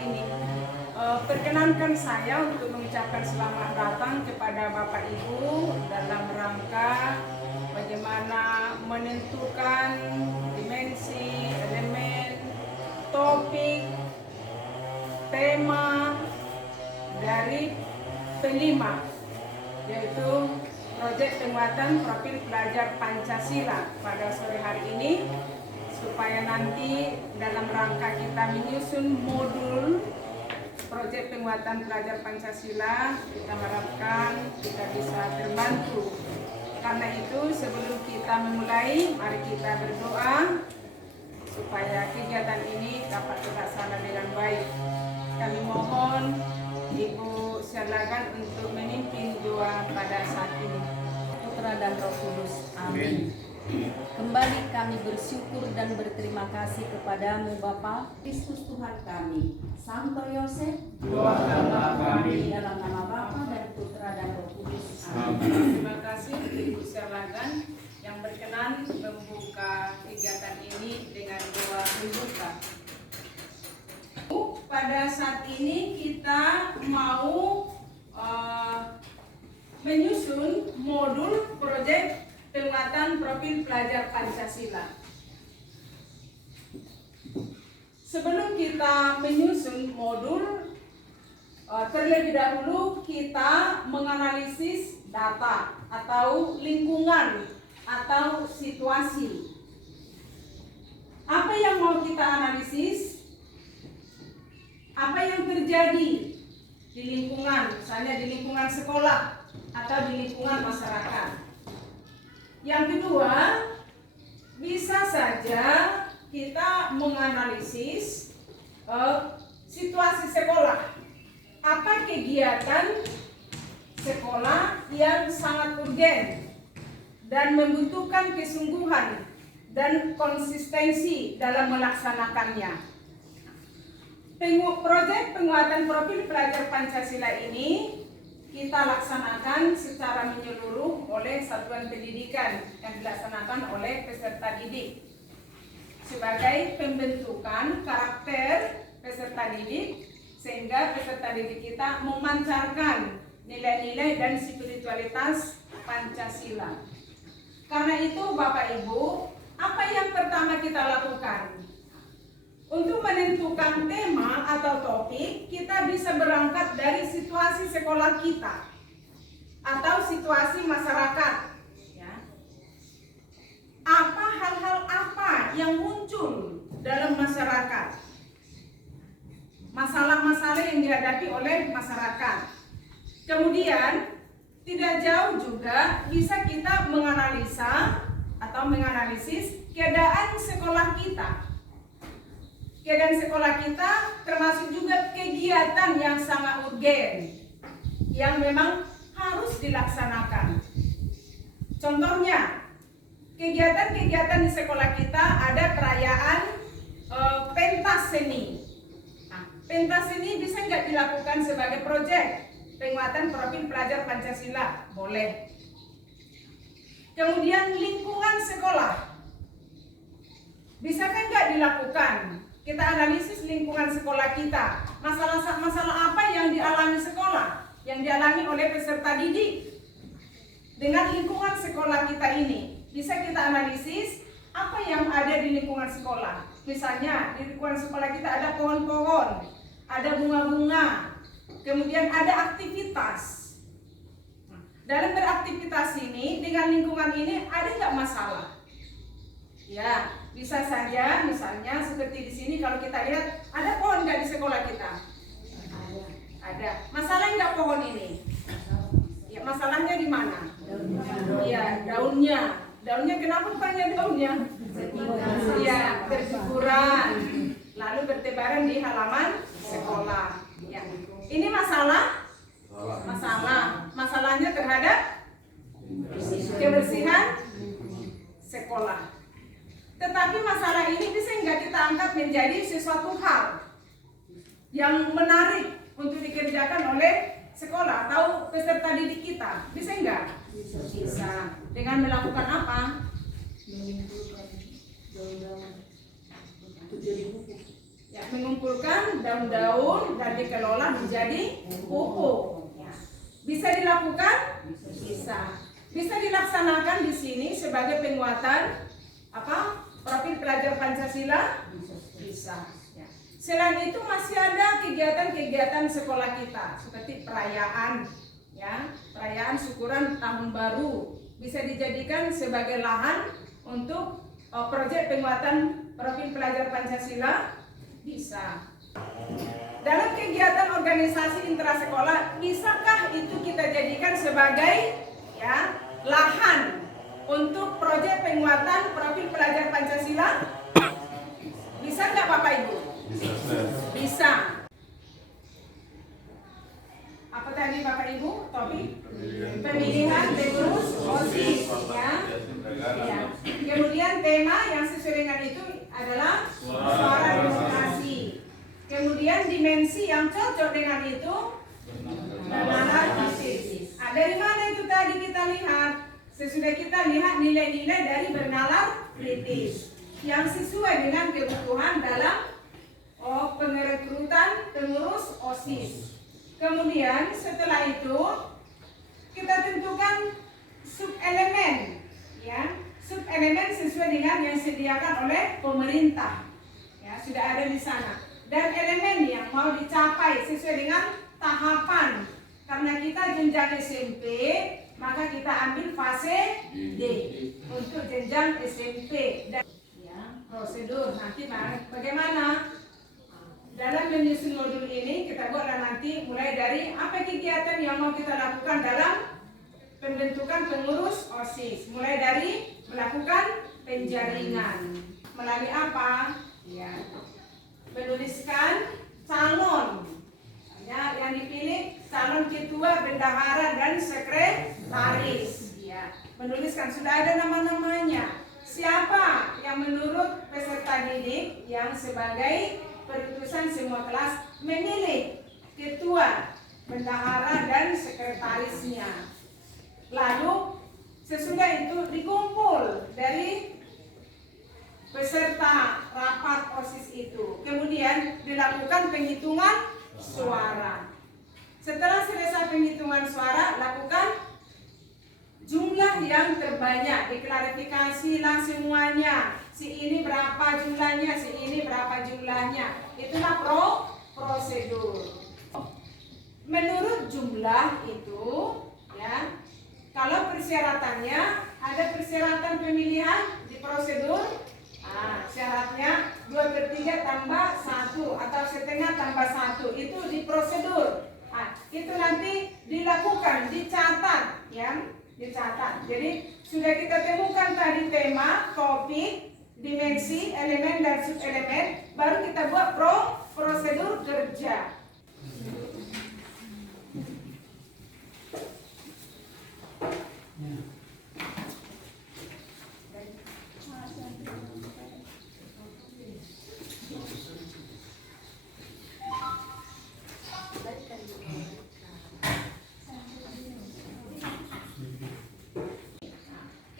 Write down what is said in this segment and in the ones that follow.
ini. Perkenankan saya untuk mengucapkan selamat datang kepada Bapak Ibu dalam rangka bagaimana menentukan dimensi, elemen, topik, tema dari P5, yaitu proyek penguatan profil pelajar Pancasila pada sore hari ini, supaya nanti dalam rangka kita menyusun modul proyek penguatan pelajar Pancasila, kita harapkan kita bisa terbantu. Karena itu sebelum kita memulai, mari kita berdoa supaya kegiatan ini dapat terlaksana dengan baik. Kami mohon Ibu Syarlagan untuk memimpin doa pada saat ini. Putra dan Roh Kudus. Amin. Kembali kami bersyukur dan berterima kasih kepadamu Bapa Kristus Tuhan kami. Santo Yosef, Doakanlah kami. dalam nama Bapa dan Putra dan Roh Kudus. Amin. Terima kasih Ibu Syarlagan yang berkenan membuka kegiatan ini dengan doa pembuka. Pada saat ini kita mau menyusun modul proyek penguatan profil pelajar Pancasila. Sebelum kita menyusun modul, terlebih dahulu kita menganalisis data atau lingkungan atau situasi. Apa yang mau kita analisis? Apa yang terjadi di lingkungan, misalnya di lingkungan sekolah atau di lingkungan masyarakat. Yang kedua, bisa saja kita menganalisis situasi sekolah. Apa kegiatan sekolah yang sangat urgen dan membutuhkan kesungguhan dan konsistensi dalam melaksanakannya. Proyek penguatan profil pelajar Pancasila ini kita laksanakan secara menyeluruh oleh satuan pendidikan yang dilaksanakan oleh peserta didik sebagai pembentukan karakter peserta didik, sehingga peserta didik kita memancarkan nilai-nilai dan spiritualitas Pancasila. Karena itu Bapak Ibu, apa yang pertama kita lakukan? Untuk menentukan tema atau topik, kita bisa berangkat dari situasi sekolah kita atau situasi masyarakat. Ya. Hal-hal apa yang muncul dalam masyarakat? Masalah-masalah yang dihadapi oleh masyarakat. Kemudian, tidak jauh juga bisa kita menganalisa atau menganalisis keadaan sekolah kita. Keadaan sekolah kita termasuk juga kegiatan yang sangat urgen yang memang harus dilaksanakan. Contohnya, kegiatan-kegiatan di sekolah kita ada perayaan pentas seni. Nah, pentas seni bisa nggak dilakukan sebagai proyek penguatan profil pelajar Pancasila? Boleh. Kemudian lingkungan sekolah, bisakah nggak dilakukan? Kita analisis lingkungan sekolah kita. Masalah apa yang dialami sekolah, yang dialami oleh peserta didik dengan lingkungan sekolah kita ini. Bisa kita analisis apa yang ada di lingkungan sekolah. Misalnya di lingkungan sekolah kita ada pohon-pohon, ada bunga-bunga, kemudian ada aktivitas. Dalam beraktivitas ini dengan lingkungan ini ada nggak masalah? Ya, bisa saja misalnya seperti di sini kalau kita lihat ada pohon nggak di sekolah kita? Ada. Masalah nggak pohon ini? Ya, masalahnya di mana? Ya, daunnya. Daunnya kenapa banyak daunnya? Ya, berguguran. Lalu bertebaran di halaman sekolah. Ya. Ini masalah? Masalahnya terhadap kebersihan sekolah. Tetapi masalah ini bisa nggak kita angkat menjadi sesuatu hal yang menarik untuk dikerjakan oleh sekolah atau peserta didik kita? Bisa nggak? Bisa. Dengan melakukan apa? Ya, mengumpulkan daun-daun dan dikelola menjadi pupuk. Ya. Bisa dilakukan? Bisa. Bisa dilaksanakan di sini sebagai penguatan profil pelajar Pancasila? Bisa. Ya. Selain itu masih ada kegiatan-kegiatan sekolah kita seperti perayaan, ya, perayaan syukuran tahun baru bisa dijadikan sebagai lahan untuk proyek penguatan profil pelajar Pancasila. Bisa. Dalam kegiatan organisasi intrasekolah, bisakah itu kita jadikan sebagai lahan untuk proyek penguatan profil pelajar Pancasila? Bisa nggak Bapak Ibu? Bisa. Apa tadi Bapak Ibu? Topik pemilihan pengurus OSIS, ya. Kemudian tema yang sesuai dengan itu adalah suara demokrasi. Kemudian dimensi yang cocok dengan itu bernalar kritis. Dari mana itu tadi kita lihat? Sesudah kita lihat nilai-nilai dari bernalar kritis yang sesuai dengan kebutuhan dalam perekrutan pengurus OSIS. Kemudian setelah itu kita tentukan sub-elemen, ya. Sub-elemen sesuai dengan yang disediakan oleh pemerintah, ya, sudah ada di sana. Dan elemen yang mau dicapai sesuai dengan tahapan. Karena kita jenjang SMP, maka kita ambil fase D untuk jenjang SMP. Dan ya, prosedur nanti bagaimana dalam menyusun modul ini kita buatlah nanti mulai dari apa kegiatan yang mau kita lakukan dalam pembentukan pengurus OSIS, mulai dari melakukan penjaringan melalui apa? Ya, menuliskan calon, ya, yang dipilih calon ketua, bendahara dan sekretaris. Ya, menuliskan sudah ada nama-namanya. Siapa yang menurut peserta didik yang sebagai perutusan semua kelas memilih ketua, bendahara dan sekretarisnya. Lalu sesudah itu dikumpul dari peserta rapat OSIS itu. Kemudian dilakukan penghitungan suara. Setelah selesai penghitungan suara, lakukan jumlah yang terbanyak. Diklarifikasilah semuanya. Si ini berapa jumlahnya, si ini berapa jumlahnya. Itulah prosedur. Menurut jumlah itu, ya, kalau persyaratannya ada persyaratan pemilihan di prosedur. Syaratnya 2/3 tambah 1 atau setengah tambah 1 itu di prosedur. Itu nanti dilakukan, dicatat, ya, dicatat. Jadi sudah kita temukan tadi tema, topik, dimensi, elemen dan subelemen, baru kita buat prosedur kerja.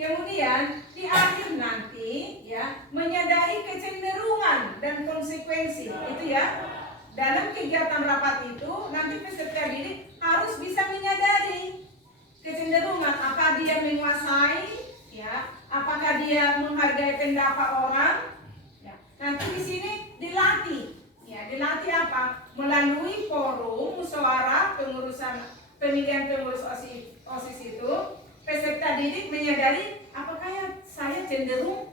Kemudian di akhir nanti, ya, menyadari kecenderungan dan konsekuensi itu, ya. Dalam kegiatan rapat itu nanti peserta didik harus bisa menyadari kecenderungan, apakah dia menguasai, ya, apakah dia menghargai pendapat orang, ya. Nanti di sini dilatih, ya, dilatih apa? Melalui forum musyawarah pengurusan pemilihan pengurus OSIS itu. Peserta didik menyadari apakah saya cenderung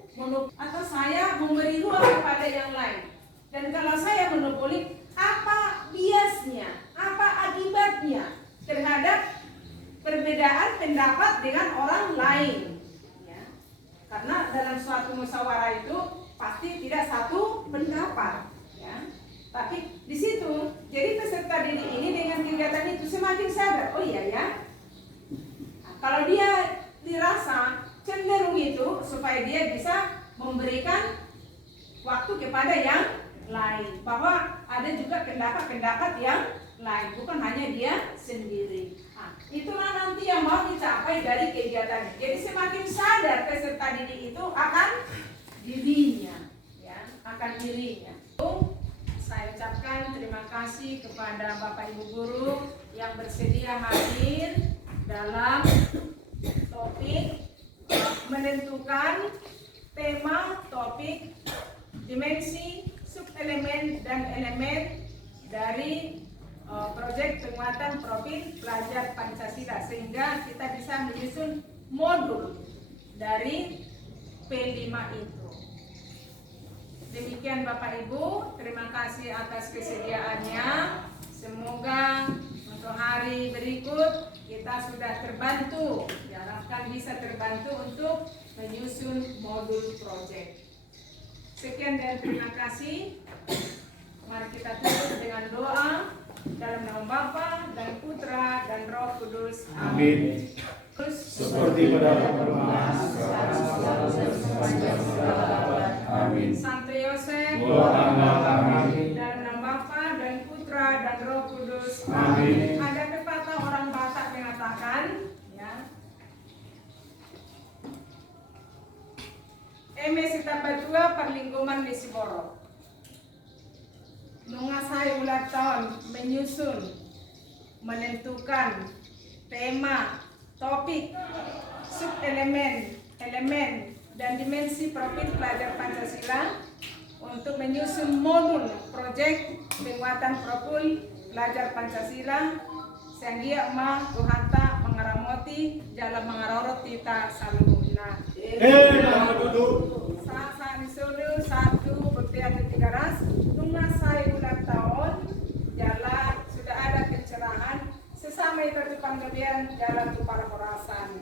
atau saya memberi ruang kepada yang lain. Dan kalau saya monopoli, apa biasnya, apa akibatnya terhadap perbedaan pendapat dengan orang lain. Ya. Karena dalam suatu musyawarah itu pasti tidak satu pendapat. Ya. Tapi di situ, jadi peserta didik ini dengan kegiatan itu semakin sadar, oh iya ya. Kalau dia dirasa cenderung itu supaya dia bisa memberikan waktu kepada yang lain, bahwa ada juga pendapat-pendapat yang lain, bukan hanya dia sendiri. Itulah nanti yang mau dicapai dari kegiatan. Jadi semakin sadar peserta didik itu akan dirinya, ya, akan dirinya. saya ucapkan terima kasih kepada Bapak Ibu Guru yang bersedia hadir dalam topik menentukan tema, topik, dimensi, subelemen dan elemen dari proyek penguatan profil pelajar Pancasila, sehingga kita bisa menyusun modul dari P5 itu. Demikian Bapak Ibu, terima kasih atas kesediaannya. Semoga untuk hari berikut kita sudah terbantu, diharapkan bisa terbantu untuk menyusun modul proyek. Sekian dan terima kasih. Mari kita tutup dengan doa dalam nama Bapa dan Putra dan Roh Kudus. Amin. Seperti pada permulaan, sekarang, selalu, dan sepanjang segala abad. Amin. Santo Yosef, Doakanlah kami. dalam nama Bapa dan Putra dan Roh Kudus. Amin. Ada pepatah orang Batak mengatakan, ya, Eme sita batua perlingkungan di Siboro. Mengasai ulang tahun menyusun, menentukan tema, topik, subelemen, elemen, dan dimensi profil pelajar Pancasila untuk menyusun modul proyek penguatan profil pelajar Pancasila sehingga ma Tuhanta mengaramoti jalan mengarorot kita saluruna. Sa nisulu satu bertiap tiga ras mengasai ulang tahun jalan sudah ada pencerahan sesama itu panggabian jalan tu para perasan.